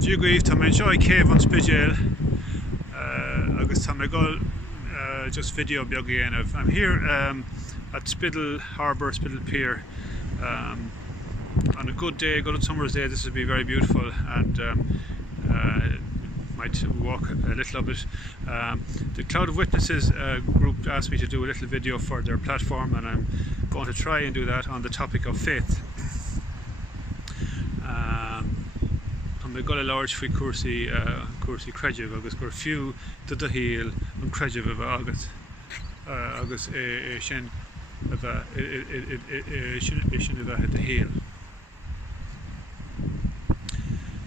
Díoghaibh tá mé seo ag céimh an spidéal agus tá mé go just video beag dhéanamh. I'm here at Spiddal Harbour, Spiddal Pier. On a good day, good summer's day, this would be very beautiful, and might walk a little of it. The Cloud of Witnesses group asked me to do a little video for their platform, and I'm going to try and do that on the topic of faith. Tá go le láir faoi cuasaí creidimh agus gur fiú do híal an creidimh a bheith agat agus é sin a bheith de híal.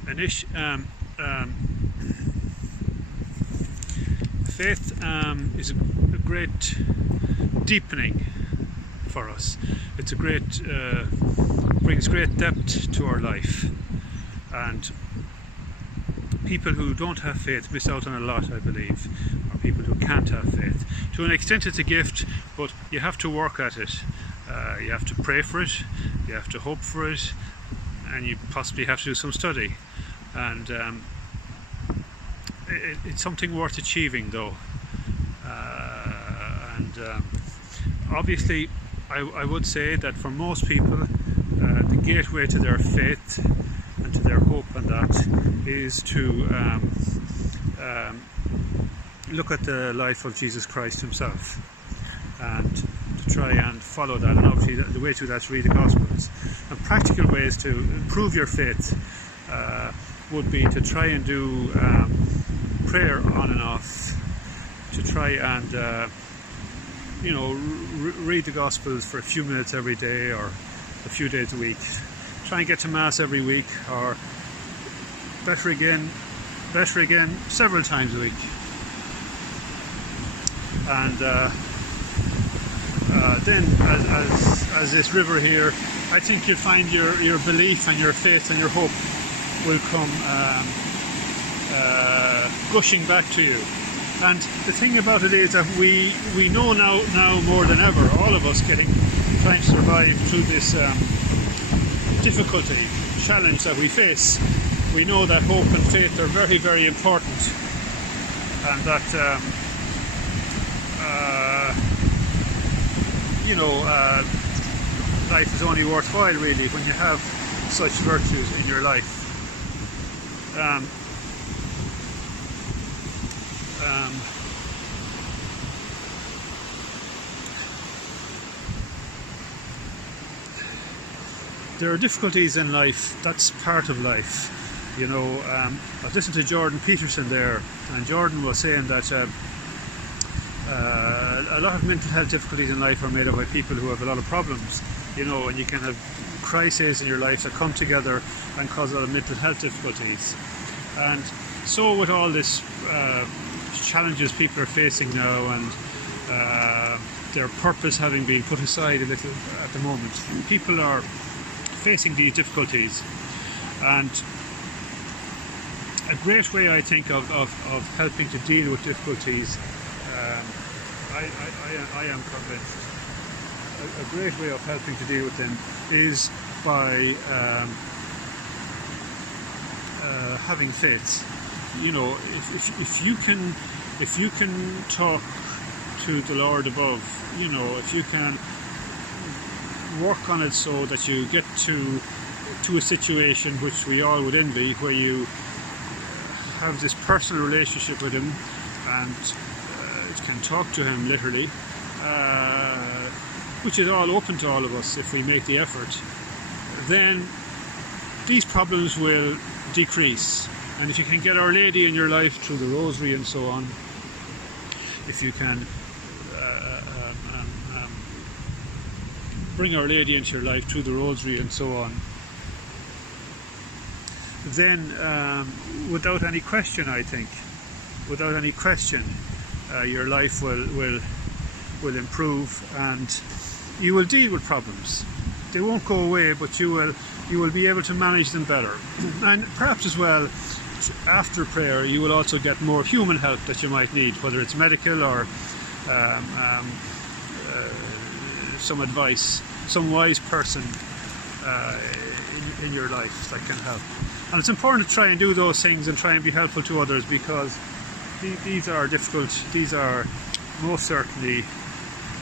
Anois faith is a great deepening for us. It's a great brings great depth to our life, and people who don't have faith miss out on a lot, I believe, or people who can't have faith. To an extent it's a gift, but you have to work at it. You have to pray for it, you have to hope for it, and you possibly have to do some study. And it's something worth achieving, though. Obviously I would say that for most people the gateway to their faith and to their hope and that is to look at the life of Jesus Christ himself and to try and follow that. And obviously the way to that is read the Gospels. And practical ways to improve your faith would be to try and do prayer on and off, to try and read the Gospels for a few minutes every day or a few days a week. Try and get to Mass every week, or better again several times a week. And then as this river here, I think you'll find your belief and your faith and your hope will come gushing back to you. And the thing about it is that we know now more than ever, all of us trying to survive through this difficulty, challenge that we face. We know that hope and faith are very, very important, and that life is only worthwhile really when you have such virtues in your life. There are difficulties in life, that's part of life. I listened to Jordan Peterson there, and Jordan was saying that a lot of mental health difficulties in life are made up by people who have a lot of problems, and you can have crises in your life that come together and cause a lot of mental health difficulties. And so with all this challenges people are facing now, and their purpose having been put aside a little at the moment, people are facing these difficulties. And a great way, I think, of helping to deal with difficulties, I am convinced, a great way of helping to deal with them is by having faith. If you can talk to the Lord above, if you can work on it so that you get to a situation which we all would envy, where you have this personal relationship with him and can talk to him literally, which is all open to all of us if we make the effort, then these problems will decrease. And if you can get Our Lady in your life through the Rosary and so on, if you can bring Our Lady into your life through the Rosary and so on, then without any question, I think, your life will improve, and you will deal with problems. They won't go away, but you will be able to manage them better. And perhaps as well, after prayer, you will also get more human help that you might need, whether it's medical or some advice, some wise person in your life that can help. And it's important to try and do those things and try and be helpful to others, because these are difficult, these are most certainly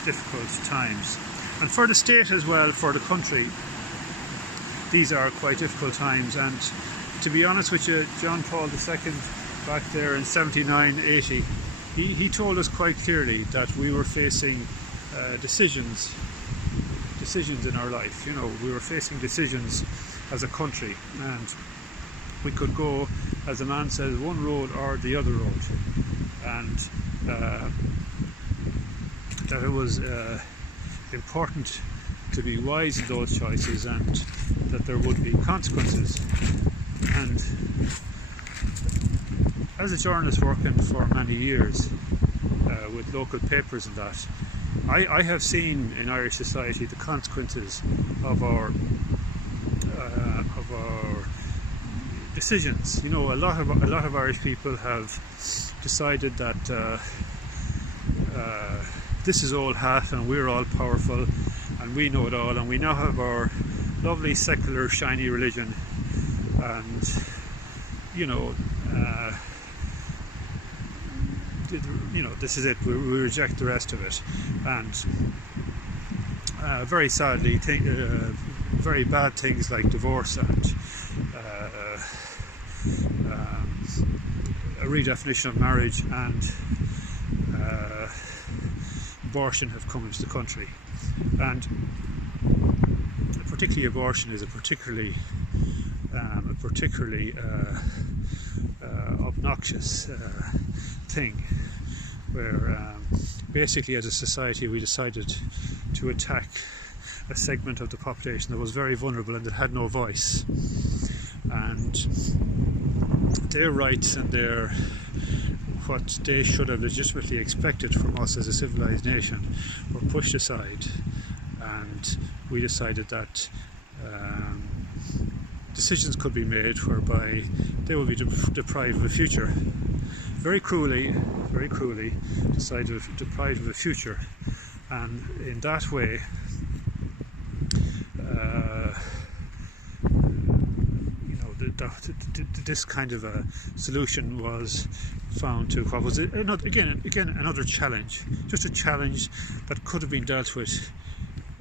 difficult times. And for the state as well, for the country, these are quite difficult times. And to be honest with you, John Paul II, back there in 79-80, he told us quite clearly that we were facing decisions in our life. You know, we were facing decisions as a country, and we could go, as the man says, one road or the other road, and that it was important to be wise in those choices, and that there would be consequences. And as a journalist working for many years with local papers and that, I have seen in Irish society the consequences of our decisions. You know, a lot of Irish people have decided that this is all hat and we're all powerful and we know it all, and we now have our lovely secular shiny religion, and you know, this is it. We reject the rest of it, and very sadly, very bad things like divorce and a redefinition of marriage and abortion have come into the country. And particularly abortion is a particularly obnoxious thing, where basically as a society we decided to attack a segment of the population that was very vulnerable and that had no voice, and their rights and what they should have legitimately expected from us as a civilized nation were pushed aside, and we decided that decisions could be made whereby they will be deprived of a future. Very cruelly decided deprived of a future, and in that way this kind of a solution was found to what was another challenge, just a challenge that could have been dealt with,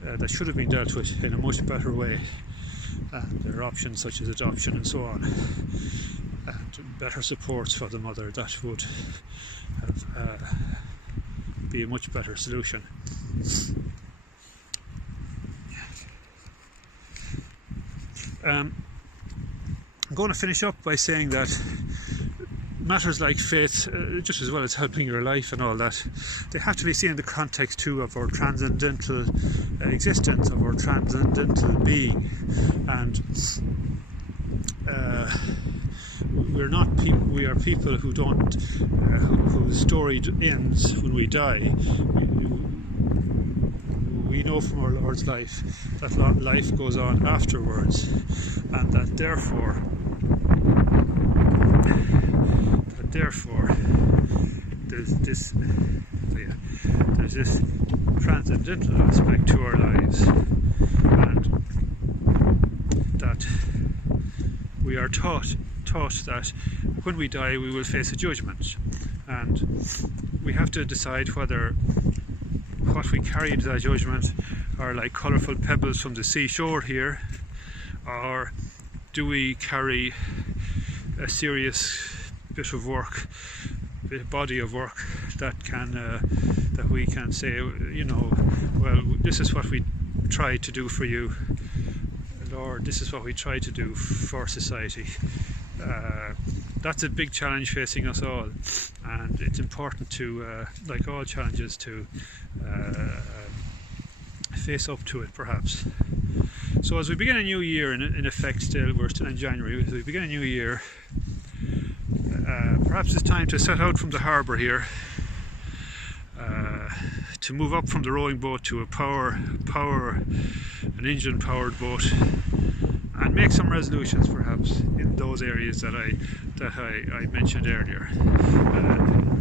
that should have been dealt with in a much better way. There are options such as adoption and so on, and better supports for the mother that would have be a much better solution. I'm going to finish up by saying that matters like faith, just as well as helping your life and all that, they have to be seen in the context too of our transcendental existence, of our transcendental being. And we are people who don't, whose story ends when we die. We know from our Lord's life that life goes on afterwards, and that therefore there's this transcendental aspect to our lives, and that we are taught that when we die we will face a judgment, and we have to decide whether what we carry into that judgment are like colourful pebbles from the seashore here, or do we carry a serious bit of work, body of work that we can say, you know, well, this is what we tried to do for you, Lord, this is what we tried to do for society. That's a big challenge facing us all, and it's important to, like all challenges, to face up to it perhaps. So as we begin a new year, in effect we're still in January, as we begin a new year, perhaps it's time to set out from the harbour here, to move up from the rowing boat to an engine powered boat, and make some resolutions perhaps in those areas that I mentioned earlier.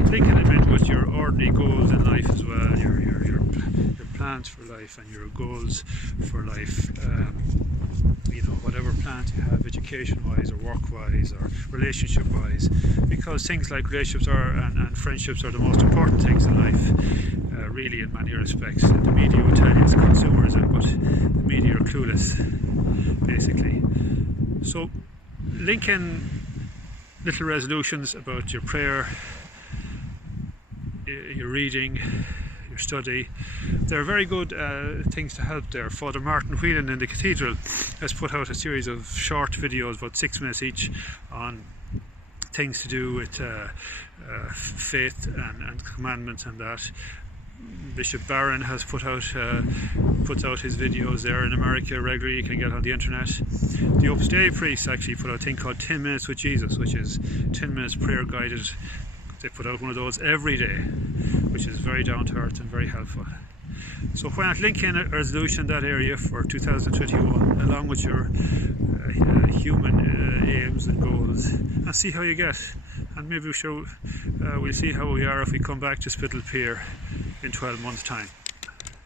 Take it in mind with your ordinary goals in life as well, your plans for life and your goals for life. You know, whatever plans you have, education-wise or work-wise or relationship-wise, because things like relationships and friendships are the most important things in life, really, in many respects. The media will tell you it's consumerism, but the media are clueless, basically. So link in little resolutions about your prayer, your reading, your study. They're very good things to help there. Father Martin Whelan in the cathedral has put out a series of short videos, about 6 minutes each, on things to do with faith and commandments and that. Bishop Barron has puts out his videos there in America regularly. You can get on the internet. The Opus Dei priests actually put out a thing called 10 Minutes with Jesus, which is 10 minutes prayer guided. They put out one of those every day, which is very down to earth and very helpful. So why not link in a resolution in that area for 2021 along with your human aims and goals, and see how you get. And maybe we'll see how we are if we come back to Spittal Pier in 12 months' time.